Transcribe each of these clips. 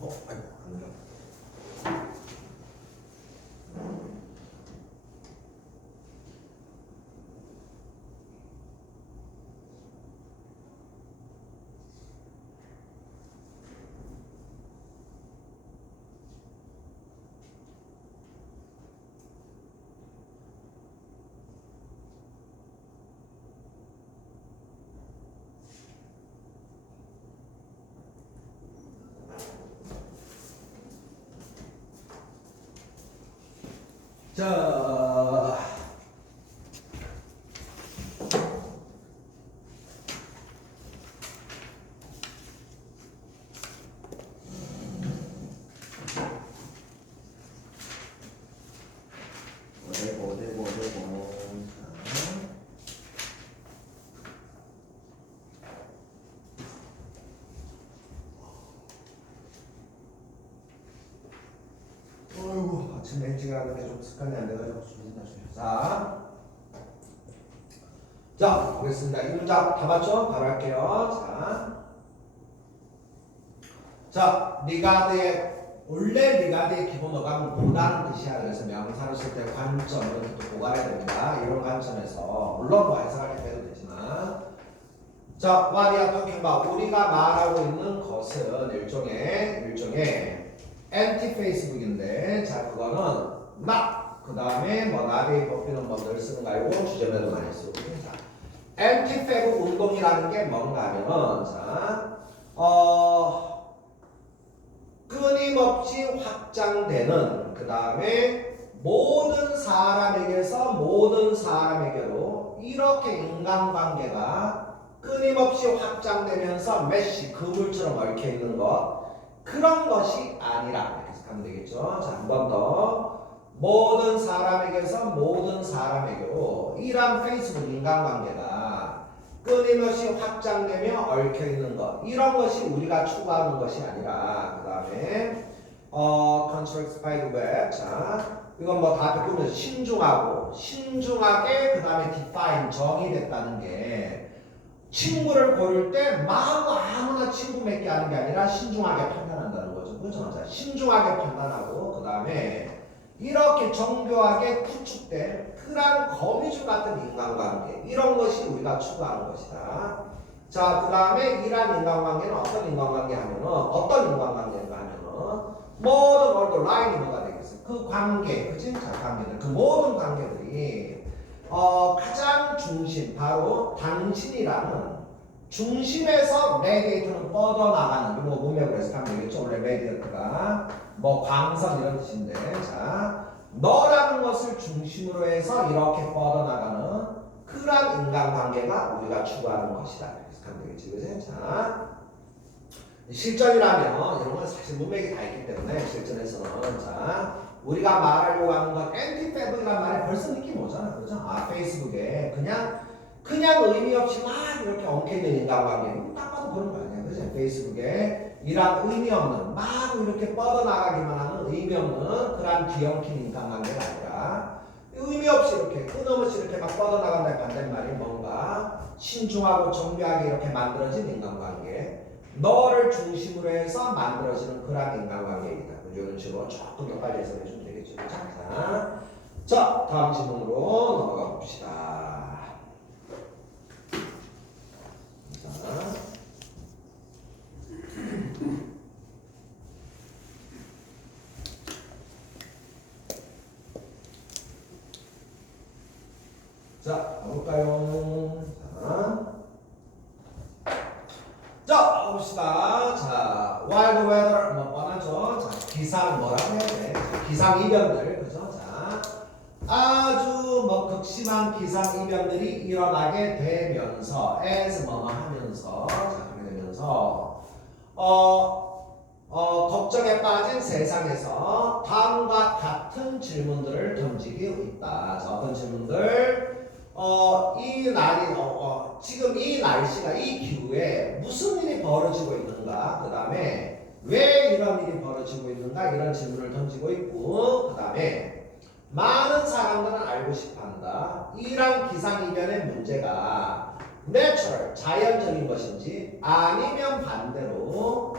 아이고, 안 눌러. 자, 어디고. 어이구, 아침 일찍 하는데 좀 습관이 안 돼가지고 좀 힘들어요. 자, 보겠습니다. 이 문장 다 맞죠? 바로 할게요. 자, 원래 리가드의 기본 어감은 보다는 뜻이야. 그래서 명사를 쓸 때 관점, 이렇게 또 보관해야 됩니다. 이런 관점에서, 물론 뭐 해석할 때 해도 되지만. 자, what we are talking about. 우리가 말하고 있는 것은 일종의 anti-facebook인데, 자, 그거는 not. 그 다음에 뭐, 나비의 법비는 뭐 늘 쓰는 거 알고, 주제별로 많이 쓰고. 자, anti-facebook 운동이라는 게 뭔가 하면은, 자, 끊임없이 확장되는 그 다음에 모든 사람에게로 이렇게 인간관계가 끊임없이 확장되면서 메쉬 그물처럼 얽혀 있는 것 그런 것이 아니라 이렇게 해석하면 되겠죠. 자, 한 번 더 모든 사람에게로 이러한 페이스북 인간관계가 끊임없이 확장되며 얽혀있는 것 이런 것이 우리가 추구하는 것이 아니라 그 다음에 constructed by the web 자 이건 뭐 다 보면서 신중하게 그 다음에 define 정의됐다는 게 친구를 고를 때 마구 아무나 친구 맺게 하는 게 아니라 신중하게 판단한다는 거죠. 그렇죠? 자, 신중하게 판단하고 그 다음에 이렇게 정교하게 구축된 그런 거미줄 같은 인간관계 이런 것이 우리가 추구하는 것이다. 자, 그 다음에 이러한 인간관계는 어떤 인간관계인가 하면은 모든 얼굴 라인이 뭐가 되겠어요? 그 관계, 그치? 자, 관계들, 그 모든 관계들이 가장 중심, 바로 당신이라는 중심에서 레디에이터는 뻗어나가는 뭐 문맥으로 해석하면 되겠죠. 원래 레디에이터가 뭐 광선 이런 뜻인데 자 너라는 것을 중심으로 해서 이렇게 뻗어나가는 그러한 인간관계가 우리가 추구하는 것이다. 해석하면 되겠지. 그치? 자 실전이라면 이런 건 사실 문맥이 다 있기 때문에 실전에서는 자 우리가 말하려고 하는 건 엔티페북이라는 말에 벌써 느낌이 오잖아. 그죠? 아 페이스북에 그냥 의미 없이 막 이렇게 엉켜있는 인간관계 딱 봐도 그런 거 아니야. 그죠? 페이스북에 이런 의미 없는 막 이렇게 뻗어나가기만 하는 의미 없는 그런 뒤엉킨 인간관계가 아니라 의미 없이 이렇게 끊임없이 이렇게 막 뻗어나간다의 반대말이 뭔가 신중하고 정교하게 이렇게 만들어진 인간관계 너를 중심으로 해서 만들어지는 그런 인간관계이다. 이런 식으로 조금 더 빨리 해석해 주면 되겠죠. 자, 다음 질문으로 넘어가 봅시다. 자, 가볼까요? 자, 봅시다. 자, wild weather, 뭐 뻔하죠. 자, 기상 뭐라고 해야 돼? 기상 이변들, 그죠? 자, 아주 뭐 극심한 기상 이변들이 일어나게 되면서, as 뭐 하면서, 자, 그렇게 되면서, 걱정에 빠진 세상에서 다음과 같은 질문들을 던지고 있다. 자, 어떤 질문들? 지금 이 날씨가 이 기후에 무슨 일이 벌어지고 있는가? 그 다음에 왜 이런 일이 벌어지고 있는가? 이런 질문을 던지고 있고, 그 다음에 많은 사람들은 알고 싶어 한다. 이러한 기상이변의 문제가 내추럴, 자연적인 것인지 아니면 반대로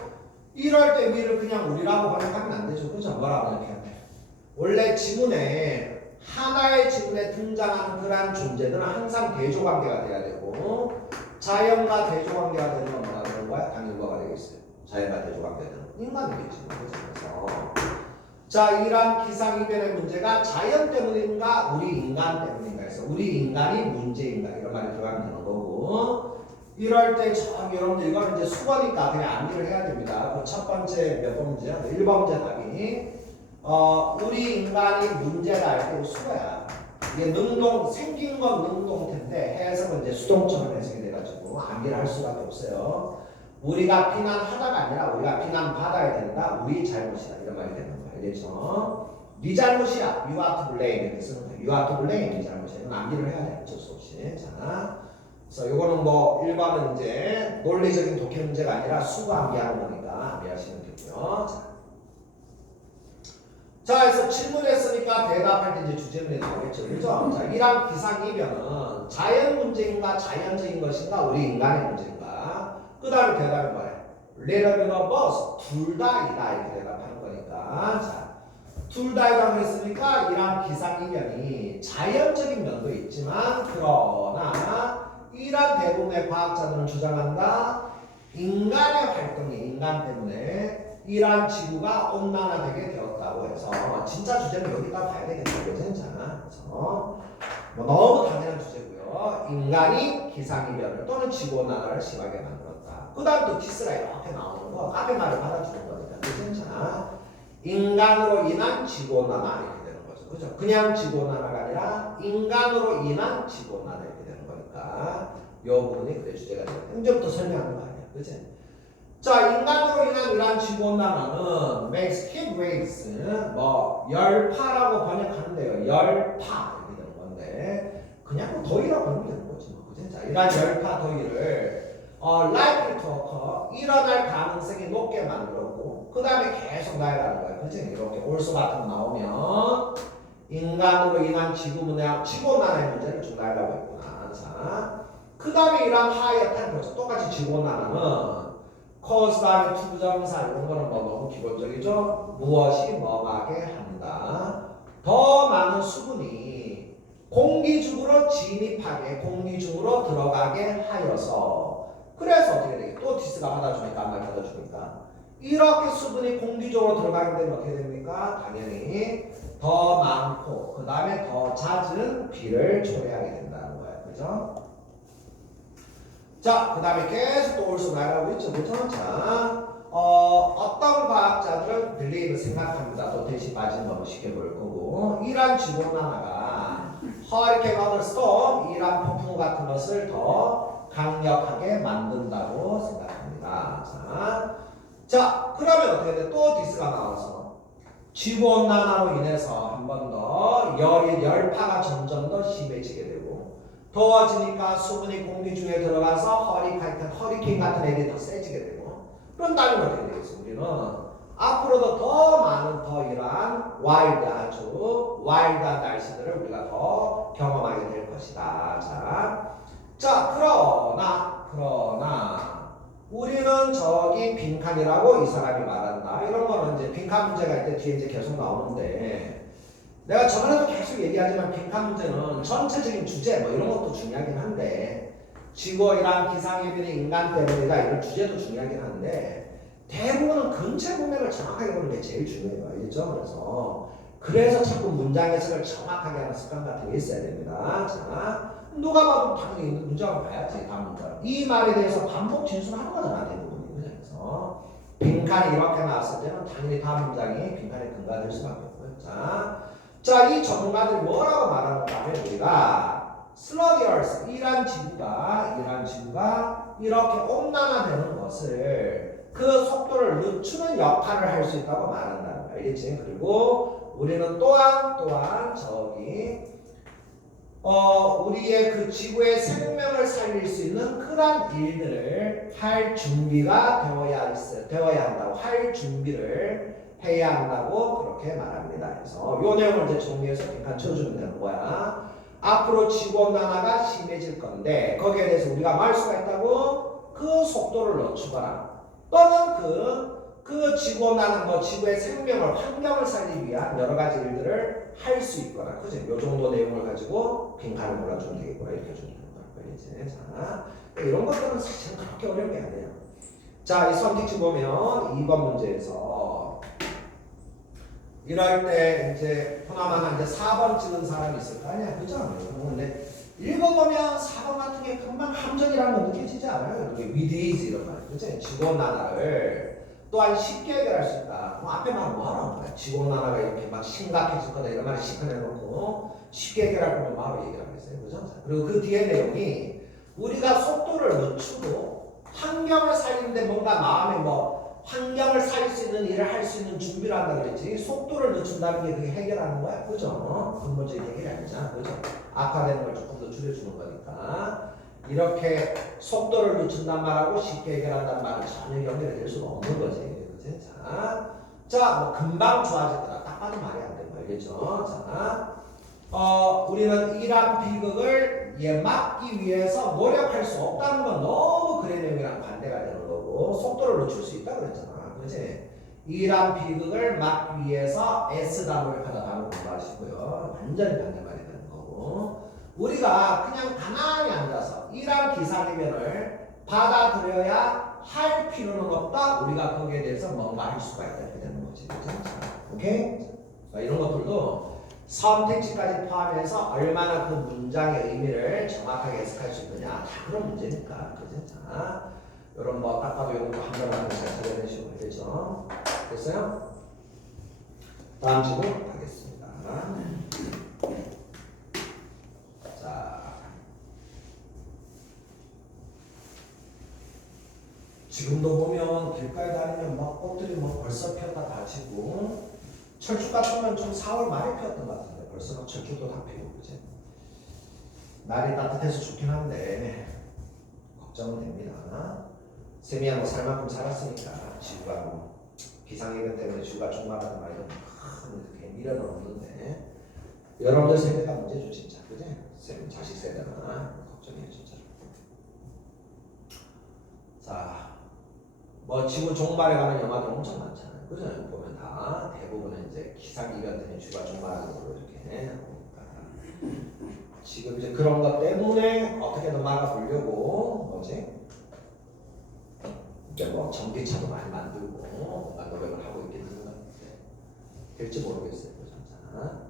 이럴 때 위를 그냥 우리라고 번역하면 안 되죠. 그죠? 뭐라고 번역해야 돼? 원래 지문에 하나의 지문에 등장하는 그러한 존재들은 항상 대조관계가 돼야 되고 자연과 대조관계가 되는 건 뭐가 되는 거야? 당연히 뭐가 되겠어요? 자연과 대조관계는 인간이겠지. 그래서 자, 이러한 기상이변의 문제가 자연 때문인가 우리 인간 때문인가 해서 우리 인간이 문제인가 이런 말이 들어가면 되는 거고 이럴 때 참 여러분들 이거는 이제 수거니까 그냥 암기를 해야 됩니다. 그 첫 번째 몇 번 문제야? 1번 문제 답이 우리 인간이 문제다 할 때 수거야. 이게 능동 생긴 건 능동태인데 해석은 이제 수동처럼 해석이 돼가지고 암기를 할 수밖에 없어요. 우리가 비난하다가 아니라 우리가 비난받아야 된다. 우리 잘못이다 이런 말이 되는 거야. 알겠죠? 네 잘못이야. You are to blame 이렇게 쓰는 거야. You are to blame 네 잘못이야. 이건 암기를 해야 돼. 어쩔 수 없이. 자, 그래서 요거는 뭐 1번은 이제 논리적인 독해 문제가 아니라 수거 암기하는 거니까 암기하시면 되고요. 자, 그래서 질문했으니까 대답할 때 이제 주제문이 나오겠죠. 그죠? 자, 이란 기상이변은 자연 문제인가 자연적인 것인가 우리 인간의 문제인가 그 다음에 대답이 뭐래? Little of both 둘 다이다 이렇게 대답하는 거니까 자, 둘 다이라고 그랬으니까 이러한 기상이변이 자연적인 면도 있지만 그러나 이러한 대부분의 과학자들은 주장한다 인간의 활동이 인간 때문에 이러한 지구가 온난화되게 되었다고 해서 진짜 주제는 여기다 봐야 되겠다 괜찮아. 그래서 뭐 너무 당연한 주제고요. 인간이 기상이변을 또는 지구온난화를 심하게 만들었다. 그 다음 또 디스가 이렇게 나오는 거 앞에 말을 받아주는 거니까 괜찮아. 인간으로 인한 지구온난화 이렇게 되는 거죠. 그죠? 그냥 지구온난화가 아니라 인간으로 인한 지구온난화 이렇게 되는 거니까 이 부분이 그래 주제가 되는 거야. 이제부터 설명하는 거 아니야. 그치? 자, 인간으로 인한 이러한 지구온난화는 makes heat waves 뭐 열파라고 번역하는데요. 열파 이렇게 되는 건데 그냥 뭐 더위라고 하면 되는 거지 뭐. 그치? 자, 이러한 열파 더위를 likely to occur 일어날 가능성이 높게 만들었고 그 다음에 계속 나아가는 거야. 그치? 이렇게 올소 같은 거 나오면 인간으로 인한 지구온난화의 문제를 좀 나아가고 있구나. 자, 그 다음에 이러한 higher temperature 똑같이 지구온난화는 cause 다음에 투부정사 이런 거는 뭐 너무 기본적이죠. 무엇이 뭐하게 한다. 더 많은 수분이 공기 중으로 진입하게 공기 중으로 들어가게 하여서 그래서 어떻게 되게 또 디스가 받아주니까 안 말 받아주니까 이렇게 수분이 공기 중으로 들어가게 되면 어떻게 됩니까? 당연히 더 많고 그 다음에 더 잦은 비를 초래하게 된다는 거예요. 그죠? 자, 그 다음에 계속 또 올수 나가고 있죠. 그렇죠? 자, 어떤 과학자들은 believe 생각합니다. 또 대신 빠지는 거 쉽게 볼 거고 이러한 지구온난화가 hurricane or storm 이러한 폭풍 같은 것을 더 강력하게 만든다고 생각합니다. 자, 그러면 어떻게 돼? 또 디스가 나와서 지구온난화로 인해서 한 번 더 열파가 점점 더 심해지게 되고 더워지니까 수분이 공기 중에 들어가서 허리케인 같은 애들이 더 세지게 되고 그런다면 어떻게 되겠어? 우리는 앞으로도 더 많은 더 이러한 아주 와일드한 날씨들을 우리가 더 경험하게 될 것이다. 자, 그러나 우리는 저기 빈칸이라고 이 사람이 말한다. 이런 거는 이제 빈칸 문제가 있을 때 뒤에 이제 계속 나오는데 내가 저번에도 계속 얘기하지만 빈칸 문제는 전체적인 주제 뭐 이런 것도 중요하긴 한데 지구이란 기상이변이 인간 때문이다 이런 주제도 중요하긴 한데 대부분은 근체 문맥을 정확하게 보는 게 제일 중요해요. 알겠죠? 그래서 자꾸 문장 해석을 정확하게 하는 습관 같은 게 있어야 됩니다. 자, 누가 봐도 당연히 문장을 봐야지 다음 문장. 이 말에 대해서 반복 진술하는 거잖아 대부분이. 그래서 빈칸이 이렇게 나왔을 때는 당연히 다음 문장이 빈칸에 근거될 수밖에 없고요. 자, 이 전문가들이 뭐라고 말하는가 하면 우리가 sluggy earth, 이란 지구가 이렇게 온난화되는 것을 그 속도를 늦추는 역할을 할 수 있다고 말한다는 거야. 알겠지? 그리고 우리는 또한 저기 우리의 그 지구의 생명을 살릴 수 있는 그런 일들을 할 준비가 되어야 한다고 할 준비를 해야 한다고 그렇게 말합니다. 그래서 이 내용을 이제 정리해서 빈칸 쳐주면 되는 거야. 앞으로 지구온난화가 심해질 건데 거기에 대해서 우리가 말 수가 있다고 그 속도를 늦추거나 또는 그 지구온난화 뭐 지구의 생명을 환경을 살리기 위한 여러 가지 일들을 할 수 있거나 그지? 요 정도 내용을 가지고 빈칸을 몰아주면 되겠구나 이렇게 주면 되는 거야. 이제 자 이런 것들은 사실은 그렇게 어려운 게 아니에요. 자, 이 선택지 보면 2번 문제에서 이럴 때 이제 하나만 이제 4번 찍은 사람이 있을 거 아니야, 그죠? 근데 읽어보면 4번 같은 게 금방 함정이라는 거 느껴지지 않아요? 이렇게 with is 이런 말, 그치? 지구온난화를 또한 쉽게 해결할 수 있다. 뭐 앞에 말 뭐 하라는 거야? 지구온난화가 이렇게 막 심각해질 거다 이런 말을 시커내놓고 쉽게 해결할 거면 바로 얘기를 하겠어요, 그죠? 그리고 그 뒤에 내용이 우리가 속도를 늦추고 환경을 살리는데 뭔가 마음에 뭐 환경을 살릴 수 있는 일을 할 수 있는 준비를 한다 그랬지 속도를 늦춘다는 게 그게 해결하는 거야, 그죠? 근본적인 해결이 아니잖아, 그죠? 악화되는 걸 조금 더 줄여주는 거니까 이렇게 속도를 늦춘단 말하고 쉽게 해결한다는 말은 전혀 연결이 될 수가 없는 거지, 그치? 자, 뭐 금방 좋아질 거다. 딱 봐도 말이 안 되는 거 알겠죠? 자, 우리는 이러한 비극을 막기 위해서 노력할 수 없다는 건 너무 그의 내용이랑 반대가 되는 거고 속도를 늦출 수 있다고 그랬잖아, 그렇지? 이러한 비극을 막기 위해서 애쓰다 노력하다 단어 공부하시고요. 완전히 반대 말이 되는 거고 우리가 그냥 가만히 앉아서 이러한 기상이변을 받아들여야 할 필요는 없다. 우리가 거기에 대해서 뭔가 할 수가 있다 이렇게 되는 거지, 그렇죠? 오케이? 자, 이런 것들도 선택지까지 포함해서 얼마나 그 문장의 의미를 정확하게 해석할 수 있느냐 다 그런 문제니까, 그죠? 자, 요런 뭐 딱 봐도 이런 거 한 번만 잘 찾아내시고 되죠? 됐어요? 다음 질문 가겠습니다. 자, 지금도 보면 길가에 다니면 막 꽃들이 뭐 벌써 피었다 다지고 철쭉 같으면 좀 4월 말에 피었던 것 같은데 벌써 막 철쭉도 다 피고 그지? 날이 따뜻해서 좋긴 한데 걱정은 됩니다. 세미야 뭐 살 만큼 살았으니까 지구가 뭐 기상이변 때문에 지구가 종말하는 말도 이렇게 미련은 없는데 여러분들 세대가 문제죠 진짜, 그지? 자식 세대나 걱정이에요 진짜. 자, 뭐 지구 종말에 관한 영화들 엄청 많잖아요, 그죠? 보면 다 대부분은 이제 기상이변 때문에 지구가 종말하는 걸로 이렇게 나오니까 지금 이제 그런 것 때문에 어떻게든 막아보려고 뭐지? 이제 뭐 전기차도 많이 만들고 뭔가 노력을 하고 있긴 하는 건데 될지 모르겠어요, 그죠? 자,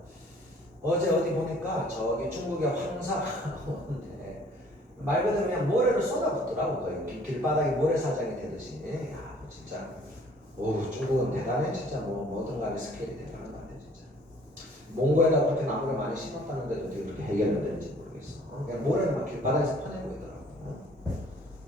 어제 어디 보니까 저기 중국의 황사가 오는데 말 그대로 그냥 모래를 쏟아붓더라고. 거의 길바닥에 모래사장이 되듯이. 야, 진짜 오, 중국은 대단해. 진짜 뭐 뭐든 간에 스케일이 대단한 것 같아 진짜. 몽고에다 그렇게 나무를 많이 심었다는데도 어떻게 그렇게 해결이 되는지 모르겠어. 그냥 모래를 막 길바닥에서 퍼내고 있더라고.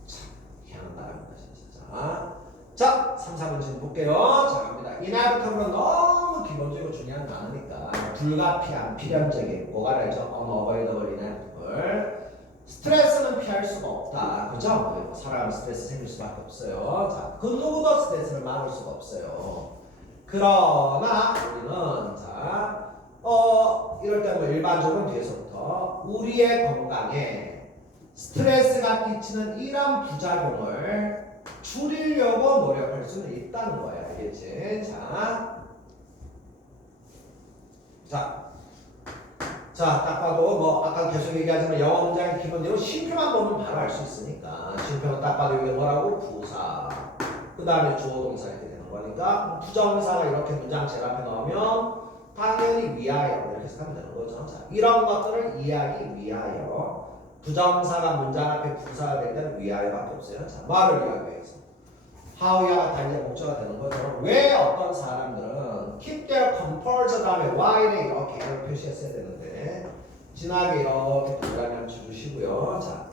참 희한한 나라입니다 진짜. 자, 3, 4번 질문 볼게요. 자, 갑니다. 이날부터는 너무 기본적으로 중요한 거 많으니까 불가피한, 필연적인, 뭐가 알죠? unavoidable inevitable. 스트레스는 피할 수가 없다. 그죠? 사람 스트레스 생길 수밖에 없어요. 자, 그 누구도 스트레스를 막을 수가 없어요. 그러나 우리는 자, 이럴 때 뭐 일반적으로 뒤에서부터 우리의 건강에 스트레스가 끼치는 이런 부작용을 줄이려고 노력할 수는 있다는 거야, 알겠지? 자, 딱 봐도 뭐 아까 계속 얘기하지만 영어 문장의 기본대로 쉼표만 보면 바로 알 수 있으니까 쉼표는 딱 봐도 이게 뭐라고? 부사. 그 다음에 주어 동사 이렇게 되는 거니까 부정사가 이렇게 문장 제일 앞에 나오면 당연히 위하여 이렇게 해석하면 되는 거죠. 자, 이런 것들을 이해하기 위하여 부정사가 문장 앞에 부사가 될 때는 위하여밖에 없어요. 자, 뭐를 위하기 위해서? how야가 단위의 목적어가 되는 것처럼 왜 어떤 사람들은 keep their composure 다음에 why를 이렇게 표시했어야 되는데 진하게 이렇게 동그라미 쳐주시고요. 자,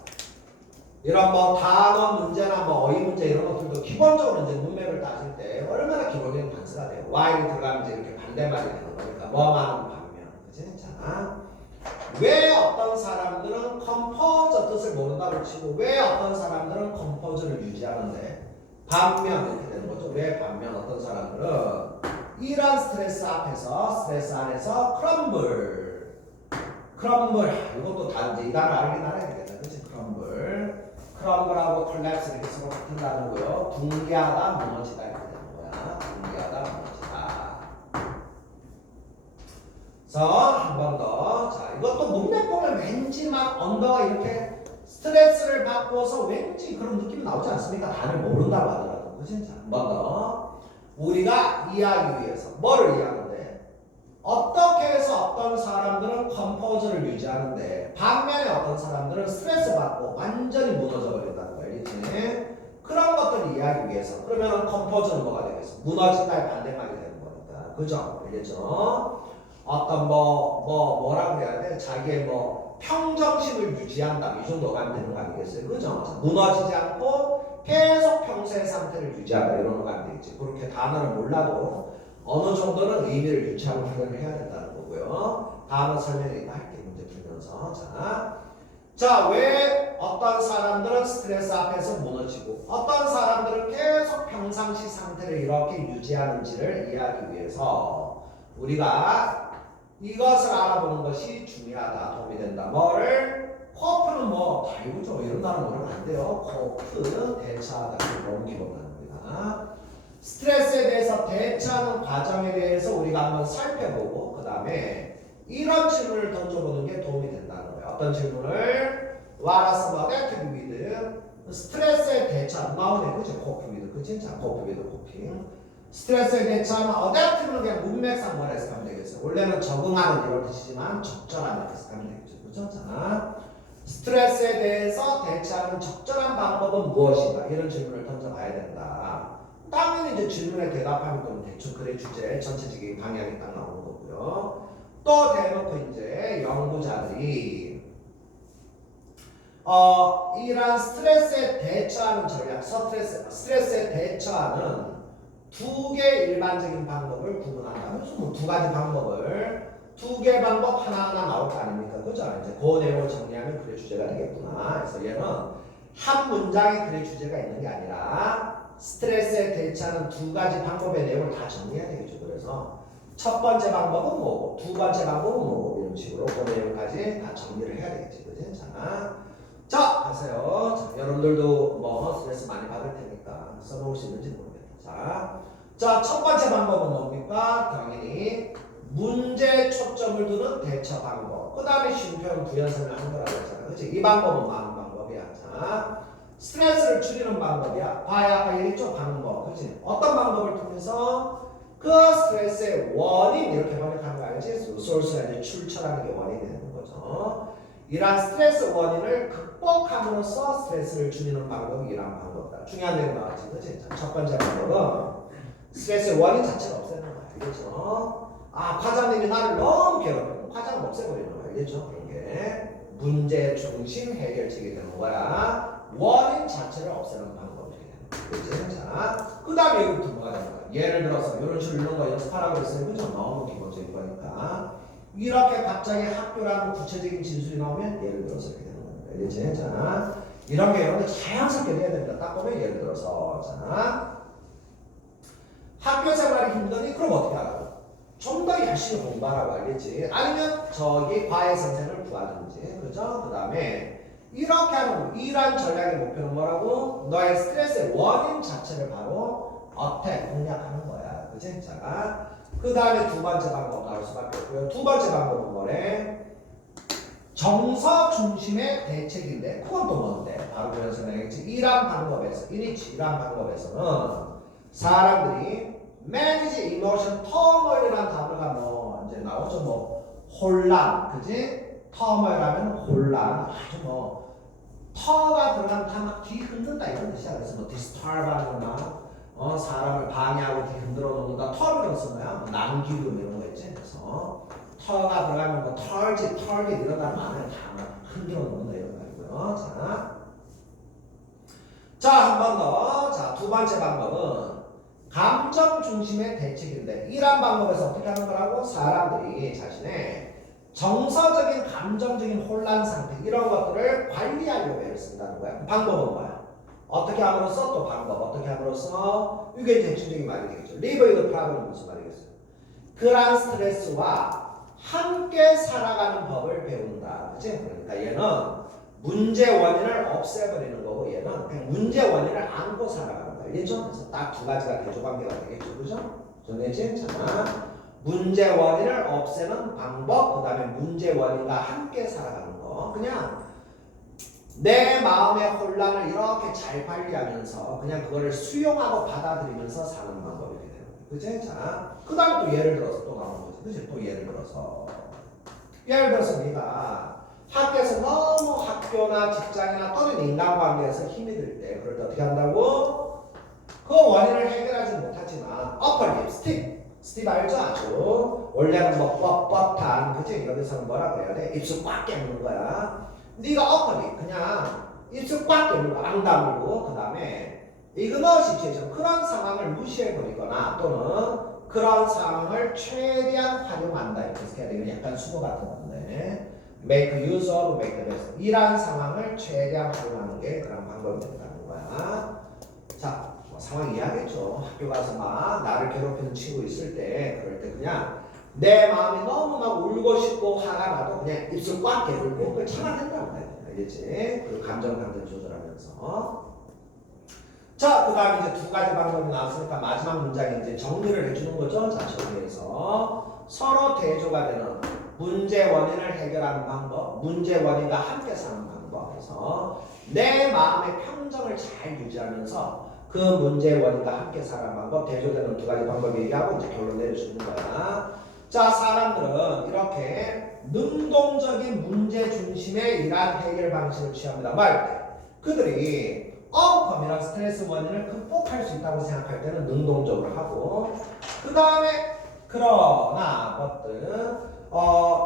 이런 뭐 단어 문제나 뭐 어휘 문제 이런 것들도 기본적으로 이제 문맥을 따질 때 얼마나 기본적인 단서가 돼요. why로 들어가면 이제 이렇게 반대말이 되는 거니까 뭐만 반면, 그치? 자, 왜 어떤 사람들은 composer 뜻을 모른다고 치고 왜 어떤 사람들은 composer를 유지하는데 반면 이렇게 되는 거죠. 왜 반면 어떤 사람들은 이런 스트레스 안에서 크럼블 이것도 다 이제 이 단어 알긴 알아야 되겠다. 그치? 크럼블하고 콜랩스 이렇게 서로 같은 단어고요. 붕괴하다 무너지다 이렇게 되는 거야. 그래서 한 번 더. 자, 이것도 문맥 보면 왠지 막 언더가 이렇게 스트레스를 받고서 왠지 그런 느낌이 나오지 않습니까? 단을 모른다고 하더라도. 그치? 자, 한 번 더. 우리가 이해하기 위해서 뭐를 이해하는데? 어떻게 해서 어떤 사람들은 컴포즈를 유지하는데 반면에 어떤 사람들은 스트레스 받고 완전히 무너져 버린다는 거예요. 알겠지? 그런 것들을 이해하기 위해서 그러면 컴포즈는 뭐가 되겠어? 무너진다의 반대말이 되는 거니까. 그죠? 알겠죠? 어떤 뭐라 그래야 돼? 자기의 평정심을 유지한다. 이 정도가 안 되는 거 아니겠어요? 그죠? 무너지지 않고 계속 평소의 상태를 유지한다. 이런 거가 안 되겠지. 그렇게 단어를 몰라도 어느 정도는 의미를 유치하고 표현을 해야 된다는 거고요. 다음은 설명을 이따 할게. 문제 풀면서. 자, 왜 어떤 사람들은 스트레스 앞에서 무너지고 어떤 사람들은 계속 평상시 상태를 이렇게 유지하는지를 이해하기 위해서 우리가 이것을 알아보는 것이 중요하다. 도움이 된다. 뭐를? 코프는 다 이거죠. 이런 단어 모르면 안 돼요. 코프, 대처하다. 너무 기본입니다. 스트레스에 대해서 대처하는 과정에 대해서 우리가 한번 살펴보고 그 다음에 이런 질문을 던져보는 게 도움이 된다는 거예요. 어떤 질문을? What are some active with? 스트레스에 대처하는 나오네. 그죠? 코프 with. 그치? 자, 코프 with 코핑. 스트레스에 대처하는 어댑티브는 그냥 문맥상 뭐라 해석하면 되겠어요. 원래는 적응하는 이런 뜻이지만 적절한 이렇게 해석하면 되겠죠. 그죠? 자, 스트레스에 대해서 대처하는 적절한 방법은 무엇인가? 이런 질문을 던져봐야 된다. 당연히 이제 질문에 대답하면 또 대충 글의 주제 전체적인 방향이 딱 나오는 거고요. 또 대놓고 이제 연구자들이 이러한 스트레스에 대처하는 전략, 스트레스에 대처하는 두 개의 일반적인 방법을 구분한다. 그래서 두 가지 방법을 두 개의 방법 하나하나 나올 거 아닙니까? 그죠? 이제 그 내용을 정리하면 글의 주제가 되겠구나. 그래서 얘는 한 문장에 글의 주제가 있는 게 아니라 스트레스에 대처하는 두 가지 방법의 내용을 다 정리해야 되겠죠. 그래서 첫 번째 방법은 뭐고, 두 번째 방법은 뭐고, 이런 식으로 그 내용까지 다 정리를 해야 되겠지. 그지? 자, 가세요. 자, 여러분들도 스트레스 많이 받을 테니까 써놓을 수 있는지 모르겠다. 자, 첫 번째 방법은 뭡니까? 당연히 문제에 초점을 두는 대처 방법. 그 다음에 쉼표현 부연설을 한 거라고 했잖아. 그치? 이 방법은 많은 방법이야. 자, 스트레스를 줄이는 방법이야. 아까 얘기했죠? 방법. 그치? 어떤 방법을 통해서 그 스트레스의 원인 이렇게 번역하는 거 알지? 소스가 이제 출처라는 게 원인이 되는 거죠. 이러한 스트레스 원인을 극복함으로써 스트레스를 줄이는 방법이 이러한 방법이다. 중요한 내용 나왔지. 그치? 자, 첫 번째 방법은 스트레스의 원인 자체를 없애는 거야. 알겠죠? 과장님이 나를 너무 괴롭혀. 과장은 없애버리는 거야. 알겠죠? 그런 게 문제 중심 해결책이 되는 거야. 원인 자체를 없애는 방법이 되는 거야. 그치? 그 다음에 이것도 뭐가 되는 거야. 예를 들어서 이런 식으로 이런 거 연습하라고 했어요. 그죠? 너무 기본적인 거니까. 이렇게 갑자기 학교라는 구체적인 진술이 나오면 예를 들어서 이렇게 되는 거야. 알겠지? 자, 이런 게 여러분들 자연스럽게 돼야 됩니다. 딱 보면 예를 들어서 학교 생활이 힘드니 그럼 어떻게 하라고? 좀 더 열심히 공부하라고 알겠지? 아니면 저기 과외 선생을 구하든지, 그죠? 그 다음에 이렇게 하는 이러한 전략의 목표는 뭐라고? 너의 스트레스의 원인 자체를 바로 공략하는 거야. 그치? 자, 그 다음에 두 번째 방법 나올 수밖에 없고요. 두 번째 방법은 뭐래? 정서 중심의 대책인데 그건 또 뭔데? 바로 그래서 내겠지. 이러한 방법에서는 사람들이 manage emotion turmoil이라는 단어가 이제 나오죠. 혼란, 그지? turmoil 하면 혼란, 아주 터가 들어가면 다 막 뒤 흔든다 이런 뜻이야. 그래서 disturb 하는 거나 사람을 방해하고 뒤 흔들어 놓는다. 터를 쓰나요? 난기름 이런 거 있지. 그래서 터가 들어가면 털기 이런 단어 많아요. 다 흔들어 놓는다 이런 말이고요. 자, 한 번 더. 자, 두 번째 방법은 감정 중심의 대책인데 이런 방법에서 어떻게 하는 거라고? 사람들이 자신의 정서적인 감정적인 혼란 상태 이런 것들을 관리하려고 애를 쓴다는 거야. 방법은 뭐야? 어떻게 함으로써 또 방법 어떻게 함으로써 이게 대충적인 말이 되겠죠. Live with problem 무슨 말이겠어요? 그런 스트레스와 함께 살아가는 법을 배운다. 그치? 그러니까 얘는 문제 원인을 없애버리는 거고 얘는 그냥 문제 원인을 안고 살아가는 거야. 알겠죠? 그래서 딱 두 가지가 대조관계가 되겠죠. 그죠? 정리지? 자, 문제 원인을 없애는 방법, 그 다음에 문제 원인과 함께 살아가는 거. 그냥 내 마음의 혼란을 이렇게 잘 관리하면서 그냥 그거를 수용하고 받아들이면서 사는 방법이 되는 거예요. 그치? 자, 그 다음에 또 예를 들어서 또 나오는 거지. 그치? 또 예를 들어서 네가 학교에서 너무 학교나 직장이나 또는 인간관계에서 힘이 들 때 그럴 때 어떻게 한다고? 그 원인을 해결하지 못하지만 어퍼립, 스틱 알죠? 아주 원래는 뭐 뻣뻣한 그치? 여기서는 뭐라고 해야 돼? 입술 꽉 깨무는 거야. 네가 어퍼립 그냥 입술 꽉 깨물고 안 다물고 그 다음에 이그너 시츄에이션 그런 상황을 무시해버리거나 또는 그런 상황을 최대한 활용한다 이렇게 해야 되면 약간 수고 같은 건데 make use of, make the best 이러한 상황을 최대한 활용하는 게 그런 방법이 된다는 거야. 자, 뭐 상황 이해하겠죠. 학교 가서 막 나를 괴롭히는 친구 있을 때 그럴 때 그냥 내 마음이 너무 막 울고 싶고 화가 나도 그냥 입술 꽉 깨물고 그걸 참아낸다고 해야 돼. 알겠지? 그리고 감정 상태를 조절하면서 자, 그 다음에 이제 두 가지 방법이 나왔으니까 마지막 문장에 이제 정리를 해주는 거죠. 자, 정리해서 서로 대조가 되는 문제 원인을 해결하는 방법, 문제 원인과 함께 사는 방법에서 내 마음의 평정을 잘 유지하면서 그 문제 원인과 함께 사는 방법, 대조되는 두 가지 방법 얘기하고 이제 결론 내려주는 거야. 자, 사람들은 이렇게 능동적인 문제 중심의 이러한 해결 방식을 취합니다. 말 때 그들이 어펌이랑 스트레스 원인을 극복할 수 있다고 생각할 때는 능동적으로 하고 그 다음에 그러나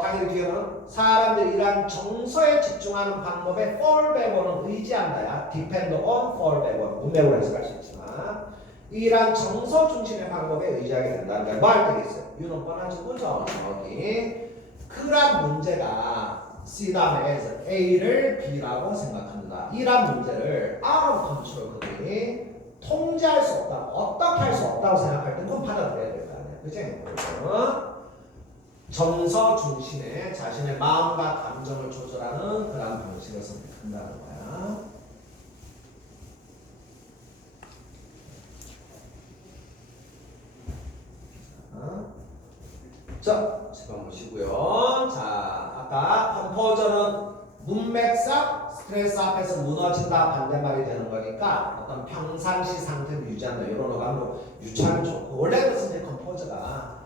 당연히 뒤에는 사람들이 이러한 정서에 집중하는 방법에 fallbackon은 의지한다야. depend on fallbackon 문맥으로 해석할 수 있지만 이러한 정서 중심의 방법에 의지하게 된다는 게 뭐 할 때겠어요? 유는 뻔하죠. 그죠? 여기 그런 문제가 C 다음에 A를 B라고 생각합니다. 이런 문제를 out of control 그들이 통제할 수 없다, 어떻게 할 수 없다고 생각할 때 그건 받아들여야 될 거 아니야. 그치? 그래서 정서 중심의 자신의 마음과 감정을 조절하는 그런 방식을 선택한다는 거야. 자, 잠깐 보시고요. 자, 아까 컴포저는 문맥상 스트레스 앞에서 무너진다 반대말이 되는 거니까 어떤 평상시 상태를 유지한다 이런 어감으로 유추하면 좋고 원래 뜻은 이제 컴포저가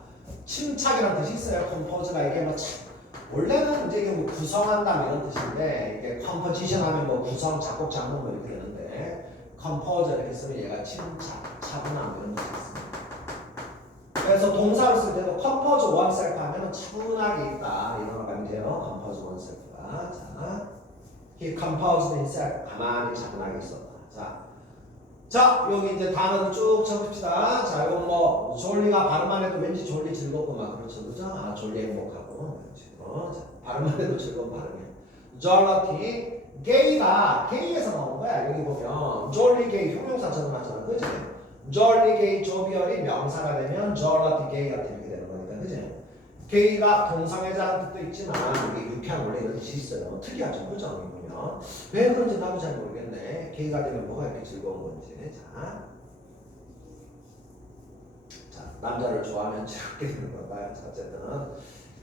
침착이라는 뜻이 있어요. 컴포저가 이게 뭐 원래는 이제 뭐 구성한다 이런 뜻인데 이게 컴포지션 하면 뭐 구성, 작곡, 작곡 뭐 이렇게 되는데 컴포저 이렇게 쓰면 얘가 침착, 차분함 이런 뜻이 있습니다. 그래서 동사를 쓸 때도 컴포즈 원셀프 하면 차분하게 있다 이런 어감이 돼요. 컴포즈 원셀프가 자, he composed himself 가만히 차분하게 있었다. 자 여기 이제 단어를 쭉 적읍시다. 자 이건 뭐 졸리가 발음만 해도 왠지 졸리 즐겁구만 그렇죠, 그죠? 아 졸리 행복하고 자, 발음만 해도 즐거운 발음이에요. 졸러티 게이가 게이에서 나온 거야. 여기 보면 졸리 게이 형용사처럼 하잖아, 그지? 졸리 게이 조비얼이 명사가 되면 졸러티 게이가 되게 되는 거니까, 그지? 게이가 동성애자라는 뜻도 있지만 이게 유쾌한 원래 이런 뜻이 있어요. 특이하죠, 그죠? 여기 보면 왜 그런지 나도 잘 모르겠네. 게이가 되면 뭐가 이렇게 즐거운 건지. 자, 남자를 좋아하면 즐겁게 되는 건가요? 어쨌든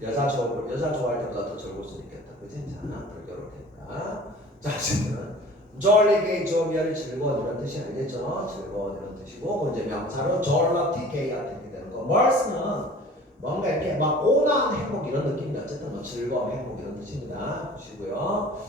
여자 좋아할 때보다 더 즐거울 수 있겠다, 그지? 자, 불교로 되니까. 자, 어쨌든 졸리 게이 조비얼이 즐거운 이런 뜻이 아니겠죠? 즐거운 이런 뜻이고 이제 명사로 졸러티 게이가 되게 되는 거. 멀스는 뭔가 이렇게 막 온화한 행복 이런 느낌인데 어쨌든 뭐 즐거움, 행복 이런 뜻입니다. 보시고요.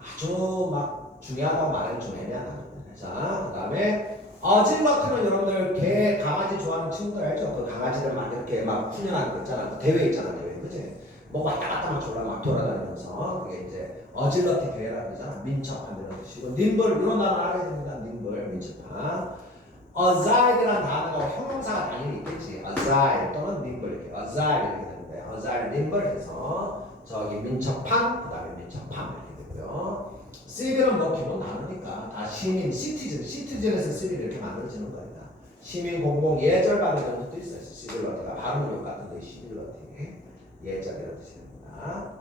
아주 막 중요하다고 말하기 좀 애매하다. 자, 그 다음에 어질러트는 여러분들 개, 강아지 좋아하는 친구들 알죠? 그 강아지들 막 이렇게 막 훈련하는 거 있잖아. 그 대회 있잖아, 대회. 그치? 뭐 왔다 갔다 막 졸라 막 돌아다니면서 그게 이제 어질러티 대회라고 그러잖아. 민첩한 뜻이고 님벌 이런 단어 알아야 됩니다. 님벌, 민첩한. 어자일이라는 단어가 형용사가 당연히 있겠지. 어자일 또는 님벌 이렇게 어자일 이렇게 되는데 어자일, 님벌 해서 저기 민첩한, 그 다음에 민첩한 이렇게 되고요. 시비는 뭐 기본 나누니까 다 시민, 시티즌에서 시비를 이렇게 만들어지는 겁니다. 시민, 공공, 예절 발음이라는 것도 있어요. 시빌러티가 발음은 같은데 시빌러티 예절이라는 뜻입니다.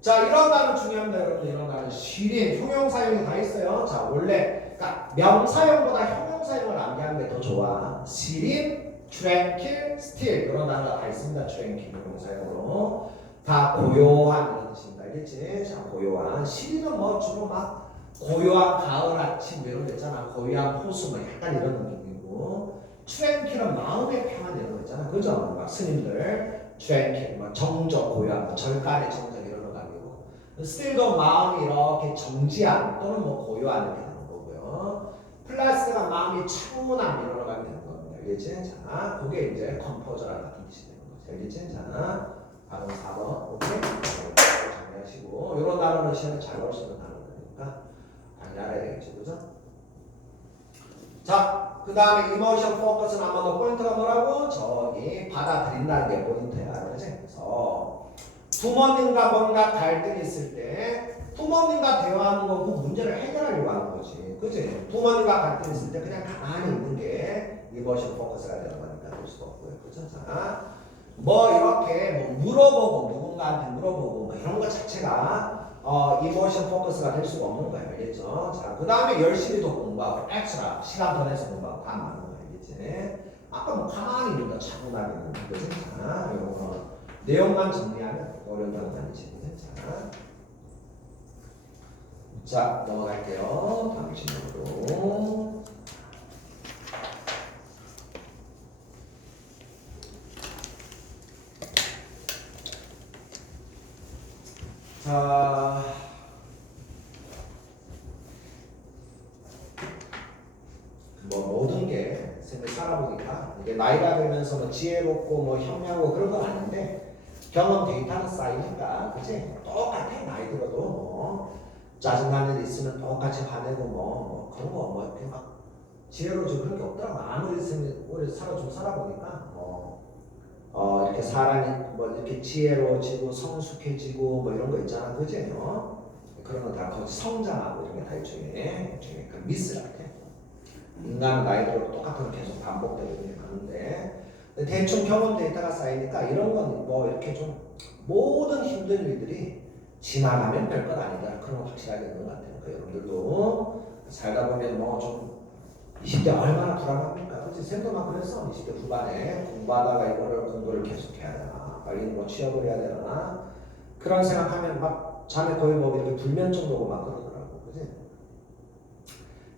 자, 이런 단어 중요합니다, 여러분. 이런 단어 시린, 형용사형이 다 있어요. 자, 원래 그러니까 명사형보다 형용사형을 암기하는 게 더 좋아. 시린, tranquil, still 이런 단어가 다 있습니다. tranquil 동사용으로 다 고요한 이런 뜻입니다. 알겠지? 자, 고요한. 시리는 뭐 주로 막 고요한 가을 아침 뭐 이런 거 있잖아. 고요한 호수 뭐 약간 이런 느낌이고 tranquil은 마음의 평안 이런 거 있잖아. 그죠? 막 스님들 tranquil 뭐 정적 고요한 뭐 절간의 정적 이런 거 아니고 still도 마음이 이렇게 정지한 또는 뭐 고요한 이렇게 되는 거고요. 플러스가 마음이 차분한 이런 거 가면 되는 겁니다. 알겠지? 자, 그게 이제 컴포저랑 같은 뜻이 되는 거죠. 알겠지? 자, 바로 4번 오케이? 정리하시고 이런 단어는 시험에 잘 나올 수 있는 단어니까 당연히 알아야 되겠죠. 그죠? 자, 그 다음에 이모션 포커스는 한 번 더 포인트가 뭐라고? 저기 받아들인다는 게 포인트야. 그렇지? 그래서 부모님과 뭔가 갈등이 있을 때 부모님과 대화하는 건 그 문제를 해결하려고 하는 거지. 그치? 부모님과 갈등이 있을 때 그냥 가만히 있는 게 이모션 포커스가 되는 거니까 그럴 수가 없고요. 그렇죠? 자, 뭐 이렇게 뭐 물어보고 누군가한테 물어보고 뭐 이런 것 자체가 이모션 포커스가 될 수가 없는 거예요. 알겠죠? 자, 그 다음에 열심히 더 공부하고 엑스트라 시간 더 내서 공부하고 다 많은 거예요. 알겠지? 아까 뭐 가만히 있는 거 차분하게 있는 거 그지? 자, 이런 거 내용만 정리하면 어려운 단어는 아니지. 자, 넘어갈게요. 다음 질문으로. 자, 뭐 모든 게 세상에 살아보니까 이게 나이가 들면서 뭐 지혜롭고 뭐 현명하고 그런 건 아닌데 경험 데이터는 쌓이니까 그치? 똑같아 나이 들어도 뭐 짜증나는 일 있으면 똑같이 화내고 뭐 그런 거 뭐 이렇게 막 지혜로워지고 그런 게 없더라고. 아무리 오래 좀 살아보니까 이렇게 사람이 뭐 이렇게 지혜로워지고 성숙해지고 뭐 이런 거 있잖아, 그지? 그런 거 다 성장하고 이런 게 다 일종의 그 미스 같아. 인간은 나이 들어 똑같은 거 계속 반복되고 이렇게 가는데 대충 경험 데이터가 쌓이니까 이런 건 뭐 이렇게 좀 모든 힘든 일들이 지나가면 별것 아니다. 그런 거 확실하게 있는 것 같아요. 그러니까 여러분들도 살다 보면 뭐 좀 20대 얼마나 불안합니까? 그치? 쌤도 막 그랬어. 20대 후반에 공부하다가 이거를 공부를 계속 해야 되나? 빨리 뭐 취업을 해야 되나? 그런 생각하면 막 잠에 거의 뭐 이렇게 불면 정도고 막 그러더라고. 그치?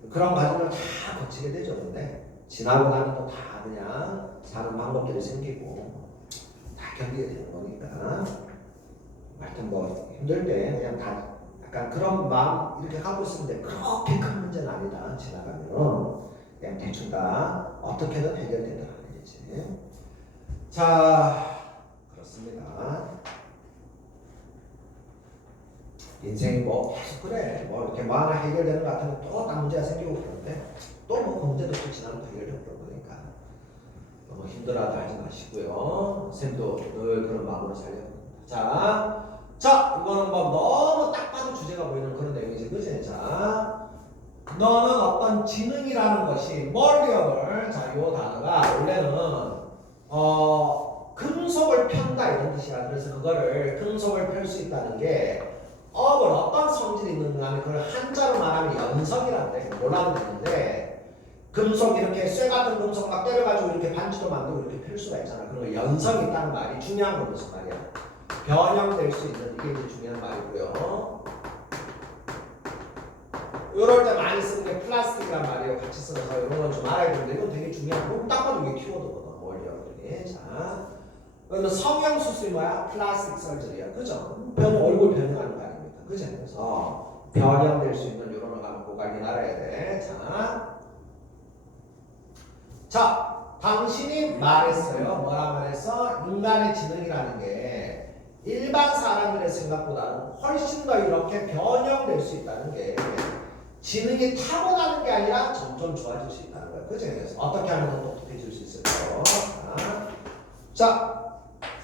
그런 과정을 다 거치게 되죠. 근데 지나고 나면 또 다 그냥 사는 방법들이 생기고 다 견디게 되는 거니까 하여튼 뭐 힘들 때 그냥 다 약간 그런 마음 이렇게 하고 있으면 돼. 그렇게 큰 문제는 아니다. 지나가면 그냥 대충 다 어떻게든 해결되더라. 그렇지? 자, 그렇습니다. 인생이 뭐 계속 그래. 뭐 이렇게 뭐 하나 해결되는 것 같으면 또 다른 문제가 생기고 그러는데 또 뭐 그 문제도 또 지나면 또 해결되고 그러니까 너무 힘들어도 하지 마시고요. 쌤도 늘 그런 마음으로 살려야 됩니다. 자, 이거는 뭐 너무 딱 봐도 주제가 보이는 그런 내용이지, 그치? 자, 너는 어떤 지능이라는 것이 멀리어를 자, 요 단어가 원래는 금속을 편다 이런 뜻이야. 그래서 그거를 금속을 펼 수 있다는 게 업을 어떤 성질이 있는가 하면 그걸 한자로 말하면 연석이라고 돼. 몰라도 되는데 금속 이렇게 쇠 같은 금속 막 때려가지고 이렇게 반지도 만들고 이렇게 펼 수가 있잖아. 그런 거 연석이 있다는 말이 중요한 거면서 말이야. 변형될 수 있는 이게 이제 중요한 말이고요. 이럴 때 많이 쓰는 게 플라스틱이란 말이에요. 같이 써서 이런 건 좀 알아야 되는데 이건 되게 중요한 거. 딱 봐도 이게 키워드거든. 멀리어들이. 자, 그러면 성형수술이 뭐야? 플라스틱 설저리야. 그죠? 얼굴 변형하는 거 아닙니까? 그죠? 그래서 변형될 수 있는 이런 거 가면 꼭 알긴 알아야 돼. 자, 당신이 말했어요. 뭐라 말했어? 인간의 지능이라는 게 일반 사람들의 생각보다는 훨씬 더 이렇게 변형될 수 있다는 게 지능이 타고나는 게 아니라 점점 좋아질 수 있다는 거예요. 그죠? 그래서 어떻게 하면 더 똑똑해질 수 있을까요? 자,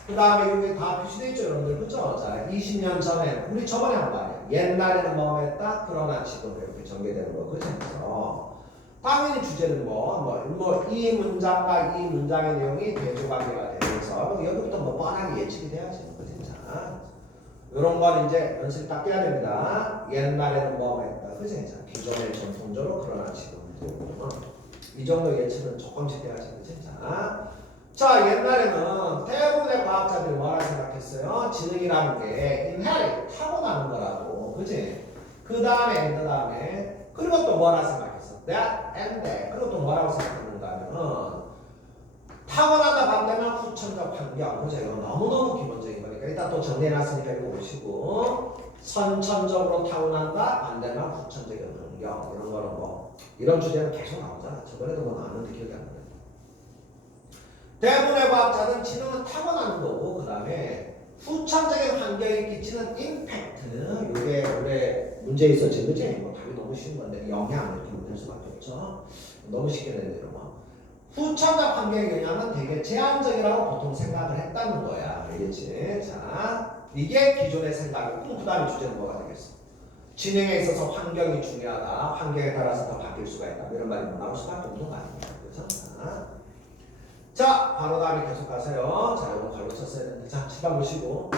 그 다음에 여기 다 표시되어 있죠, 여러분들. 그죠? 자, 20년 전에, 우리 저번에 한 말이야. 옛날에는 뭐 했다? 그러나 지금 이렇게 전개되는 거. 그죠? 그래서 당연히 주제는 이 문장과 이 문장의 내용이 대조관계가 되면서 여기부터 뭐 뻔하게 예측이 돼야지. 그죠? 자, 이런 건 이제 연습 딱 해야 됩니다. 옛날에는 뭐 했다? 그죠? 자, 기존의 전통적으로 그러나 지금 이 정도 예측은 조금씩 돼야지. 그죠? 자, 자, 옛날에는 대부분의 과학자들이 뭐라 생각했어요? 지능이라는 게 inherit, 타고나는 거라고. 그지? 그 다음에, 그리고 또 뭐라 생각했어? that and that. 그리고 또 뭐라고 생각했는가 하면은, 타고난다 반대면 후천적 환경. 그죠? 이거 너무너무 기본적인 거니까. 일단 또 정리해놨으니까 읽어보시고. 선천적으로 타고난다 반대면 후천적인 환경. 이런 거는 뭐, 이런 주제는 계속 나오잖아. 저번에도 뭐 나왔는데 기억이 안 나네. 대부분의 과학자는 지능은 타고나는 거고 그 다음에 후천적인 환경에 끼치는 임팩트 이게 원래 문제에 있었지 그치? 뭐 답이 너무 쉬운 건데 영향 이렇게 될 수밖에 없죠. 너무 쉽게 되네요. 뭐. 후천적 환경의 영향은 되게 제한적이라고 보통 생각을 했다는 거야. 알겠지? 자, 이게 기존의 생각이고 그 다음에 주제는 뭐가 되겠어? 지능에 있어서 환경이 중요하다. 환경에 따라서 더 바뀔 수가 있다. 이런 말이 나올 수밖에 없는 거 아닙니까? 그래서 자, 바로 다음에 계속 가세요. 자, 이거 발로 쳤어야 되는데. 자, 시간 보시고.